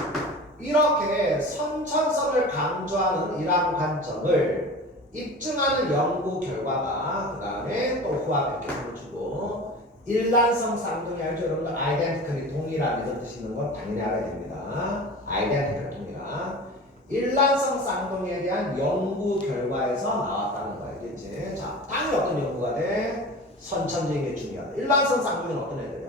이렇게 선천성을 강조하는 이러한 관점을 입증하는 연구 결과가 그 다음에 또 후압 이렇게 보여주고 일란성 쌍둥이 알죠? 여러분들 아이덴티컬이 동일한 이런 뜻이 있는 건 당연히 알아야 됩니다. 아이덴티컬 동일한 일란성 쌍둥이에 대한 연구 결과에서 나왔다는 거 알겠지? 자, 당연히 어떤 연구가 돼? 선천적인 게 중요하다. 일란성 쌍둥이는 어떤 애들이야?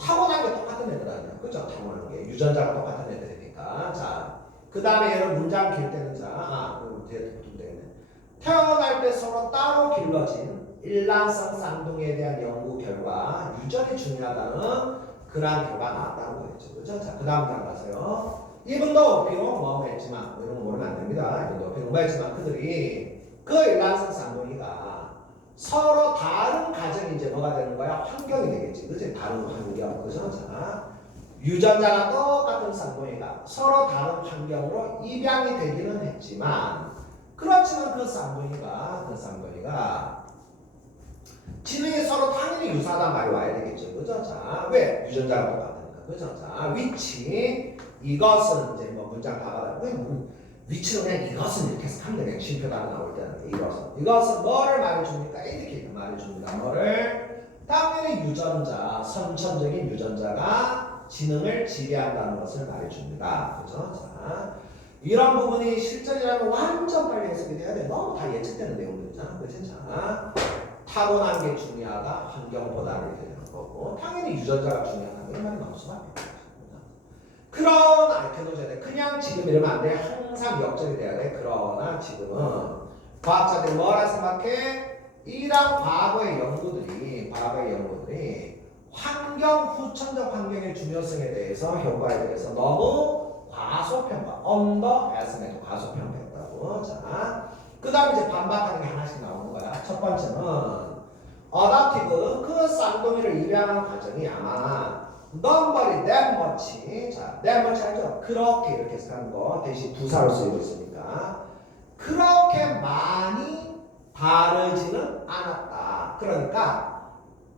타고난 게 똑같은 애들 아니야. 그죠? 타고난 게. 유전자가 똑같은 애들이니까. 자, 그 다음에 얘는 문장 길 때는 자, 그럼 뒤에 붙으면 되겠네. 태어날 때 서로 따로 길러진 일란성 쌍둥이에 대한 연구 결과, 유전이 중요하다는 그러한 결과가 나왔다는 거겠죠. 그죠? 자, 그 다음 들어가세요. 이분도 비록 뭐뭐 했지만, 이런 거 모르면 안 됩니다. 이분도 비록 뭐 했지만 그들이 그 일란성 쌍둥이가 서로 다른 가정이 이제 뭐가 되는 거야? 환경이 되겠지. 그치? 다른 환경. 그죠? 자, 유전자가 똑같은 쌍둥이가 서로 다른 환경으로 입양이 되기는 했지만, 그렇지만 그 쌍둥이가 지능이 서로 당연히 유사하단 말이 와야 되겠죠. 그죠? 자, 왜? 유전자가 똑같으니까. 그죠? 자, 위치. 이것은 이제 뭐 문장 봐봐라. 위치로 그냥 이것은 이렇게 해서 하면 그냥 쉼표가 나올 때는 이것은 뭐를 말해줍니까? 이렇게 말해줍니다. 뭐를? 당연히 유전자, 선천적인 유전자가 지능을 지배한다는 것을 말해줍니다. 그죠? 자, 이런 부분이 실전이라면 완전 빨리 해석이 돼야 돼. 너무 다 예측되는 내용들이잖아. 그치? 자, 타고난 게 중요하다. 환경보다는 이렇게 되는 거고 당연히 유전자가 중요하다. 이런 말이 나올 수밖에 없어. 그러나 이렇게 놓으셔야 돼. 그냥 지금 이러면 안 돼. 항상 역전이 돼야 돼. 그러나 지금은 과학자들이 뭐라 생각해? 이런 과거의 연구들이 환경, 후천적 환경의 중요성에 대해서 효과에 대해서 너무 과소평가, 언더에스티메이트 과소평가했다고. 자, 그 다음에 이제 반박하는 게 하나씩 나오는 거야. 첫 번째는 어답티브, 그 쌍둥이를 입양하는 과정이 아마 넘버리 that much. 자, that much 알죠? 그렇게 이렇게 해서 하는 거 대신 부사로 쓰이고 있으니까 그렇게 많이 다르지는 않았다. 그러니까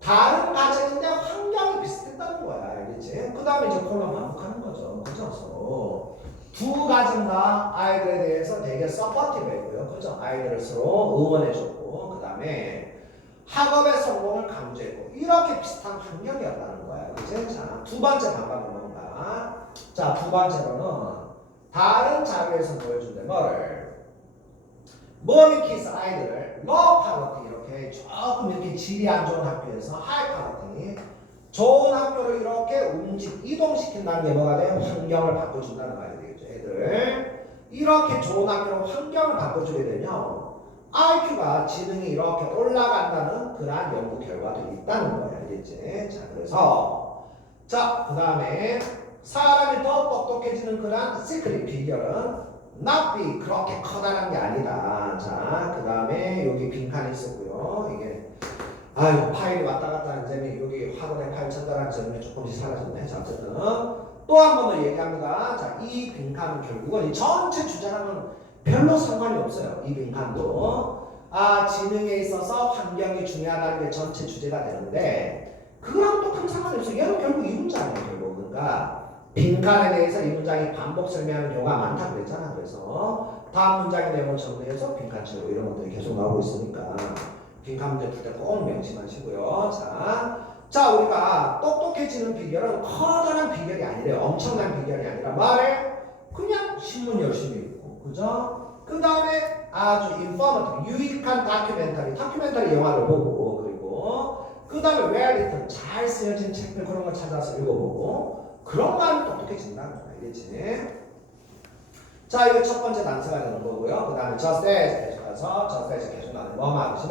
다른 가정인데 환경이 비슷했다는 거야. 알겠지? 그 다음에 이제 콜론 반복하는 거죠. 그죠? 서로 두 가정 다 아이들에 대해서 되게 서포티브 했고요. 그죠? 아이들을 서로 응원해줬고 그 다음에 학업의 성공을 강조했고 이렇게 비슷한 환경이었다는 거야. 그치? 자, 두 번째 반박은 뭔가? 자, 두 번째로는 다른 자료에서 보여준대 뭐를? 머리키스 아이들을 low quality 이렇게 조금 이렇게 질이 안 좋은 학교에서 high quality 좋은 학교로 이렇게 이동시킨다는 게 뭐가 돼? 환경을 바꿔준다는 말이 되겠죠. 애들 이렇게 좋은 학교로 환경을 바꿔주게 되면 IQ가 지능이 이렇게 올라간다는 그러한 연구 결과들이 있다는 거예요. 알겠지? 자, 그래서 자, 그 다음에 사람이 더 똑똑해지는 그러한 시크릿 비결은 not be 그렇게 커다란 게 아니다. 자, 그 다음에 여기 빈칸이 있었고요. 이게 아유 파일이 왔다 갔다 하는 점이 여기 학원의 파일 전달하는 점이 조금씩 사라졌네. 자, 어쨌든 또 한 번 더 얘기합니다. 자, 이 빈칸은 결국은 이 전체 주제랑은 별로 상관이 없어요. 이 빈칸도 지능에 있어서 환경이 중요하다는 게 전체 주제가 되는데 그거랑 또 큰 상관이 없어요. 얘는 결국 이 문장이에요. 결국 그러니까 빈칸에 대해서 이 문장이 반복 설명하는 경우가 많다고 그랬잖아. 그래서 다음 문장의 내용을 정리해서 빈칸 채우고 이런 것들이 계속 나오고 있으니까 빈칸 문제 풀 때 꼭 명심하시고요. 자, 자, 우리가 똑똑해지는 비결은 커다란 비결이 아니래요. 엄청난 비결이 아니라 말해 그냥 신문 열심히 읽고, 그죠? 그 다음에 아주 인포머티브, 유익한 다큐멘터리 영화를 보고, 그리고 그 다음에 웨어리턴, 잘 쓰여진 책들 그런 거 찾아서 읽어보고, 그런 거하면 똑똑해진다는 거야, 알겠지? 자, 이거 첫 번째 단서가 되는 거고요. 그 다음에 just as 계속 가서 just as 계속 나는 뭐 하듯이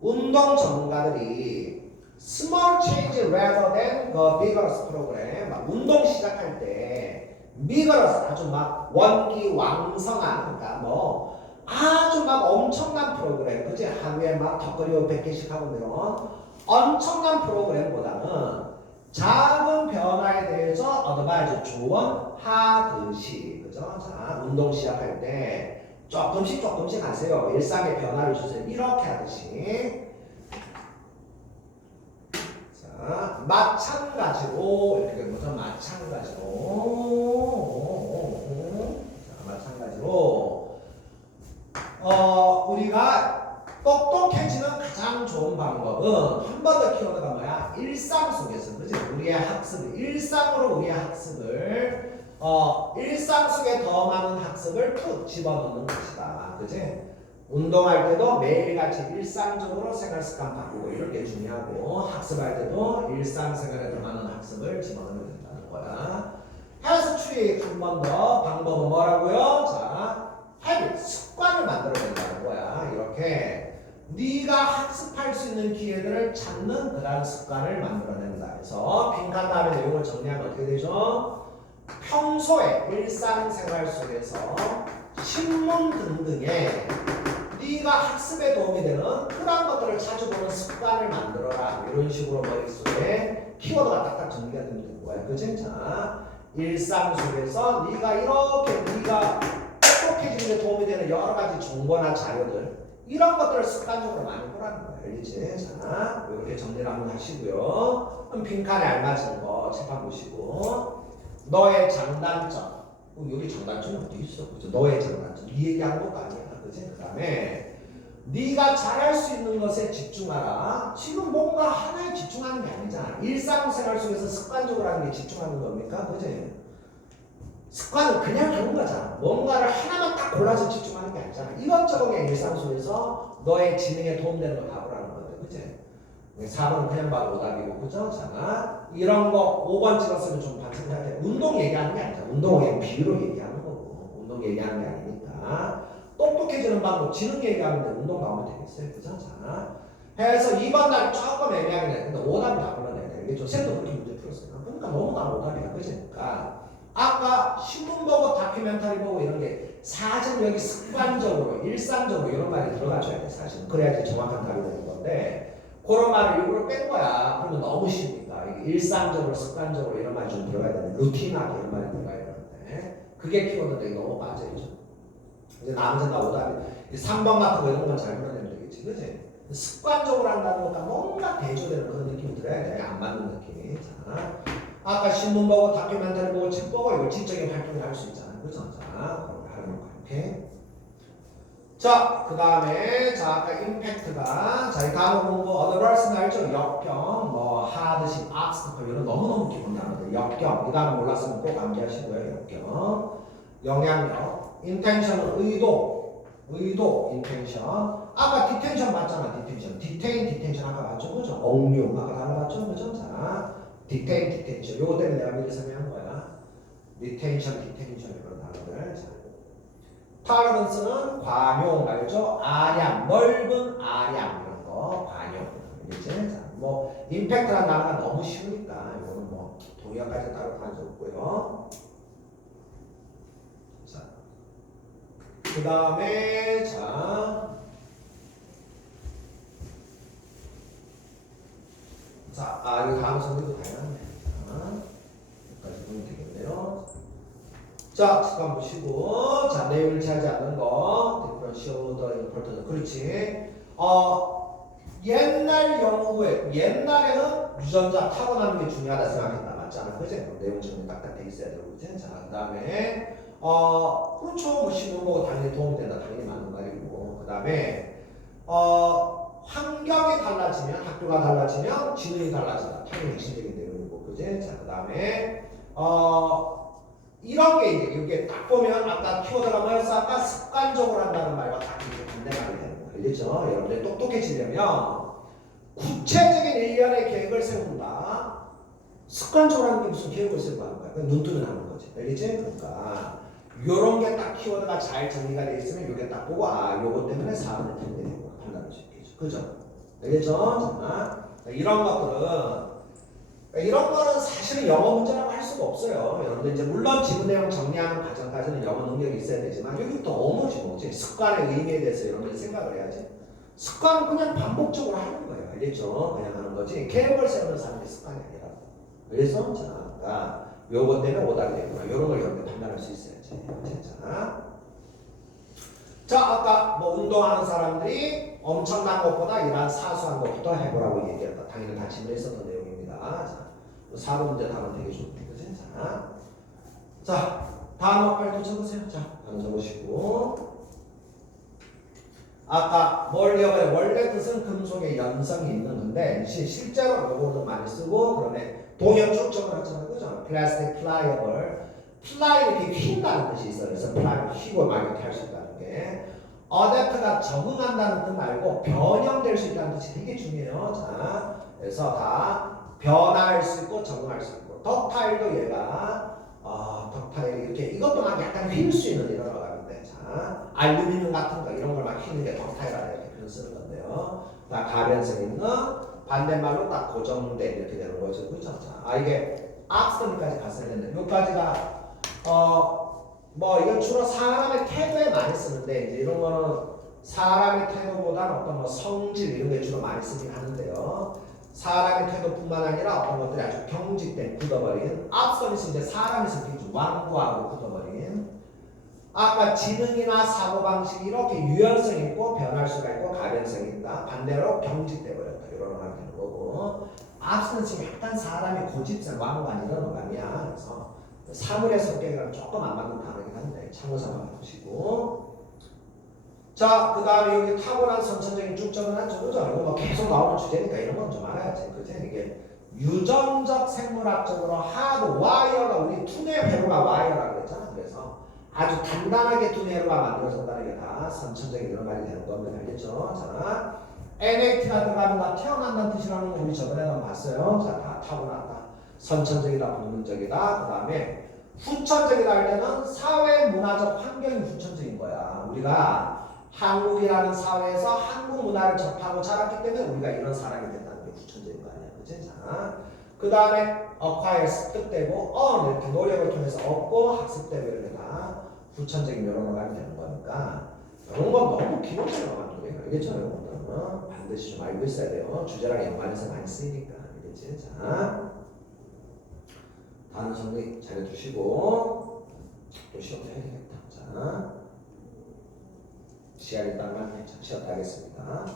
운동 전문가들이 small change rather than the vigorous program, 막 운동 시작할 때 vigorous, 아주 막 원기왕성한, 그러니까 뭐 아주 막 엄청난 프로그램, 그치? 하루에 막 턱걸이 100개씩 하고 이런 엄청난 프로그램보다는 작은 변화에 대해서 어드바이즈 조언하듯이, 그죠? 자, 운동 시작할 때 조금씩 하세요. 일상의 변화를 주세요. 이렇게 하듯이. 자, 마찬가지로 이렇게 뭐죠? 마찬가지로 우리가 똑똑해지는 가장 좋은 방법은 한 번 더 키워드가 뭐야? 일상 속에서, 그치? 일상으로 우리의 학습을 일상 속에 더 많은 학습을 툭 집어넣는 것이다, 그치? 운동할 때도 매일같이 일상적으로 생활 습관 바꾸고 이런 게 중요하고, 학습할 때도 일상생활에 더 많은 학습을 집어넣으면 된다는 거야. 해서 추리 한 번 더 방법은 뭐라고요? 자, habit, 습관을 만들어낸다는 거야. 이렇게 네가 학습할 수 있는 기회들을 찾는 그런 습관을 만들어낸다. 그래서 빈칸 다음에 내용을 정리하면 어떻게 되죠? 평소에 일상생활 속에서 신문 등등의 네가 학습에 도움이 되는 그런 것들을 자주 보는 습관을 만들어라. 이런 식으로 머릿속에 키워드가 딱딱 정리가 되면 되는 거야. 그치? 자, 일상 속에서 네가 이렇게 네가 똑똑해지는 데 도움이 되는 여러 가지 정보나 자료들, 이런 것들을 습관적으로 많이 보라는 거야. 알겠지? 자, 이렇게 정리를 한번 하시고요. 그럼 빈칸에 알맞은 거 책방 보시고, 너의 장단점. 여기 장단점이 어디 있어? 그죠? 너의 장단점. 네 얘기하는 것도 아니야. 그치? 그 다음에 네가 잘할 수 있는 것에 집중하라. 지금 뭔가 하나에 집중하는 게 아니잖아. 일상생활 속에서 습관적으로 하는 게 집중하는 겁니까? 그치? 습관은 그냥 하는 거잖아. 뭔가를 하나만 딱 골라서 집중하는 게 아니잖아. 이것저것의 일상 속에서 너의 지능에 도움되는 걸 봐보라는 건데, 그치? 4번은 그냥 봐도 오답이고, 그죠? 자, 이런 거 5번 찍었으면 좀 반성해야 돼. 운동 얘기하는 게 아니잖아. 운동은 비유로 얘기하는 거고, 운동 얘기하는 게 아니니까. 똑똑해지는 방법, 지능 얘기하면 돼. 운동 나오면 되겠어요. 그죠? 자, 해서 2번 답이 조금 애매하긴 해. 근데 5답이 다 불러내야 돼. 이게 좀 쌤도 그렇게 문제 풀었어요. 그러니까 너무나 5답이야. 그러니까 아까 신문 보고 다큐멘터리 보고 이런 게 사실 여기 습관적으로, 일상적으로 이런 말이 들어가줘야 돼. 사실은. 그래야지 정확한 답이 되는 건데, 그런 말을 일부러 뺀 거야. 그러면 너무 쉬우니까. 이게 일상적으로, 습관적으로 이런 말이 좀 들어가야 되는데, 루틴하게 이런 말이 들어가야 되는데, 그게 키워드인데 너무 빠져있죠. 이제 나머지는 다 오답이. 3번 같은 거 이런 건 잘 풀어내면 되겠지, 그치? 습관적으로 한다는 것과 뭔가 대조되는 그런 느낌이 들어야 돼. 안 맞는 느낌이. 자, 아까 신문 보고 다큐멘터리 보고 책 보고 이거 지적인 활동을 할 수 있잖아, 그죠? 자, 그런 거 하는 거 이렇게. 자, 그 다음에 자, 아까 임팩트가, 자, 이 단어 공부 어드버스는 알죠? 역경, 뭐 하드십, obstacle 이런 너무너무 기본 단어들. 역경, 이 단어 몰랐으면 꼭 암기하시고요. 역경, 영향력, intention은 의도, intention. 아까 detention 맞잖아, detention 아까 맞죠, 그죠? 억류 아까 단어 맞죠, 그죠? 자, detention. 요거 때문에 내가 미리 설명한 거야. detention 이런 단어들. 자, tolerance는 관용 알죠? 아량, 넓은 아량 이런 거 관용. 이제 자, 뭐 임팩트라는 단어가 너무 쉬우니까 이거는 뭐 동의어까지 따로 다 적고요. 자, 그 다음에 자, 이거 다음 선생도 다양하네. 자, 여기까지 보면 되겠네요. 자, 습관 보시고, 자, 내용을 차지 않는 거, differential the important. 그렇지. 옛날 연구에, 옛날에는 유전자 타고나는 게 중요하다 생각했다. 맞잖아. 그지? 내용 정리 딱딱 돼 있어야 되고, 그지? 자, 그 다음에, 그렇죠. 뭐, 신문 보고 당연히 도움이 된다. 당연히 맞는 말이고. 그 다음에, 환경이 달라지면 학교가 달라지면 지능이 달라진다. 당연히 핵심적인 내용이고, 그지? 자, 그다음에 이런 게 이제 이게 딱 보면 아까 키워드가 뭐였어? 아까 습관적으로 한다는 말과 딱 이렇게 반대말이 되는 거예요. 알겠죠? 여러분들 똑똑해지려면 구체적인 일련의 계획을 세운다. 습관적으로 하는 게 무슨 계획을 세우고 하는 거야? 그냥 눈 뜨면 하는 거지. 알겠지? 그러니까 요런 게 딱 키워드가 잘 정리가 돼 있으면 요게 딱 보고 요것 때문에 사업을 틀게 되고 판단할 수 있겠죠. 그죠? 알겠죠? 자, 이런 것들은 이런 거는 사실은 영어 문제라고 할 수가 없어요. 여러분들 이제 물론 지문 내용 정리하는 과정까지는 영어 능력이 있어야 되지만 여기부터 언어지 뭐지? 습관의 의미에 대해서 여러분들이 생각을 해야지. 습관은 그냥 반복적으로 하는 거예요. 알겠죠? 그냥 하는 거지. 계획을 세우는 사람이 습관이 아니라. 그래서 자, 요것 때문에 오답이 되구나. 이런 걸 여러분들 판단할 수 있어야지. 자, 아까 뭐 운동하는 사람들이 엄청난 것보다 이러한 사소한 것부터 해보라고 얘기했다. 당연히 다 질문했었던 내용입니다. 자, 4번 문제 답은 되게 좋은데, 그치? 자, 다음 빨리 또 적으세요. 자, 다음 적으시고. 아까 뭘 기억해요? 원래 뜻은 금속의 연성이 있는 건데 실제로 요거는 많이 쓰고 그러면 동형 쭉 적어놨잖아요. 그죠? 플라스틱 플라이어블. 플라이 이렇게 휜다는 뜻이 있어요. 그래서 플라이 휘고 막 이렇게 할 수 있다는 게 어댑트가 적응한다는 뜻 말고 변형될 수 있다는 뜻이 되게 중요해요. 자, 그래서 다 변화할 수 있고 적응할 수 있고 덕타일도 얘가 덕타일 이렇게 이것도 막 약간 휠 수 있는 이런 어감인데 자 알루미늄 같은 거 이런 걸 막 휘는 게 덕타일이라 이렇게 표현 쓰는 건데요. 다 가변성 있는 반대말로 딱 고정된 이렇게 되는 거죠. 그죠? 자, 이게 앞선까지 갔어야 되는데 여기까지가 뭐 이건 주로 사람의 태도에 많이 쓰는데 이제 이런 거는 사람의 태도보다는 어떤 뭐 성질 이런 게 주로 많이 쓰긴 하는데요. 사람의 태도뿐만 아니라 어떤 것들이 아주 경직된 굳어버린 앞선 있으면 이제 사람이 있으면 좀 완고하고 굳어버린 아까 지능이나 사고방식이 이렇게 유연성 있고 변할 수가 있고 가변성이 있다. 반대로 경직돼 버렸다. 이런 어감이 되는 거고 앞선 있으면 약간 사람이 고집성 완고한 이런 어감이야. 그래서 사물의 성격이랑 조금 안 맞는 단어이긴 한데 참고삼아 보시고 자, 그 다음에 여기 타고난 선천적인 쭉정은 한 저거죠. 이거 뭐 계속 나오는 주제니까 이런 건 좀 알아야지. 그치? 이게 유전적 생물학적으로 하드 와이어가 우리 두뇌 회로가 와이어라고 그랬잖아. 그래서 아주 단단하게 두뇌 회로가 만들어졌다는 게 다 선천적인 이런 말이 되는 겁니다. 알겠죠? 자, NAT가 들어가면 다 태어난다는 뜻이라는 거 우리 저번에 한번 봤어요. 자, 다 타고났다. 선천적이다, 본능적이다. 그 다음에 후천적이다 할 때는 사회 문화적 환경이 후천적인 거야. 우리가 한국이라는 사회에서 한국 문화를 접하고 자랐기 때문에 우리가 이런 사람이 된다는 게 후천적인 거 아니야. 그치? 자, 그 다음에 acquire 습득되고 이렇게 노력을 통해서 얻고 학습되고 이렇게 다 후천적인 이런 어감이 되는 거니까 이런 건 너무 기본적인 어감이 돼요. 알겠죠? 이런 것들은 반드시 좀 알고 있어야 돼요. 주제랑 연관해서 많이 쓰이니까. 알겠지? 자, 단어 정리 잘 해주시고 또 시험도 해야 되겠다. 자, 시간이 딱만 쉬었다 하겠습니다.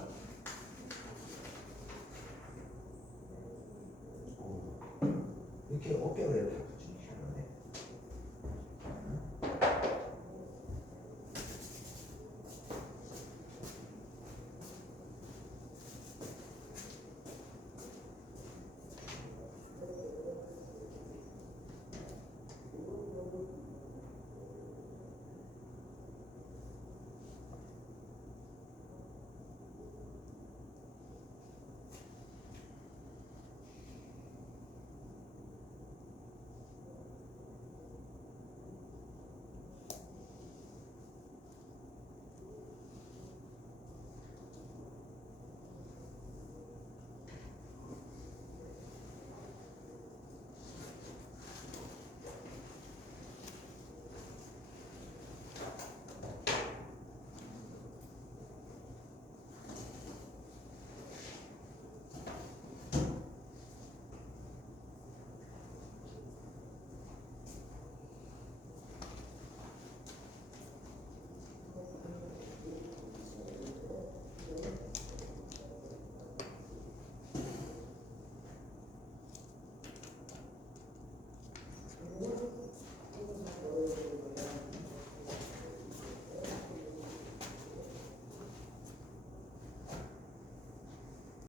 이렇게 어깨가 이렇게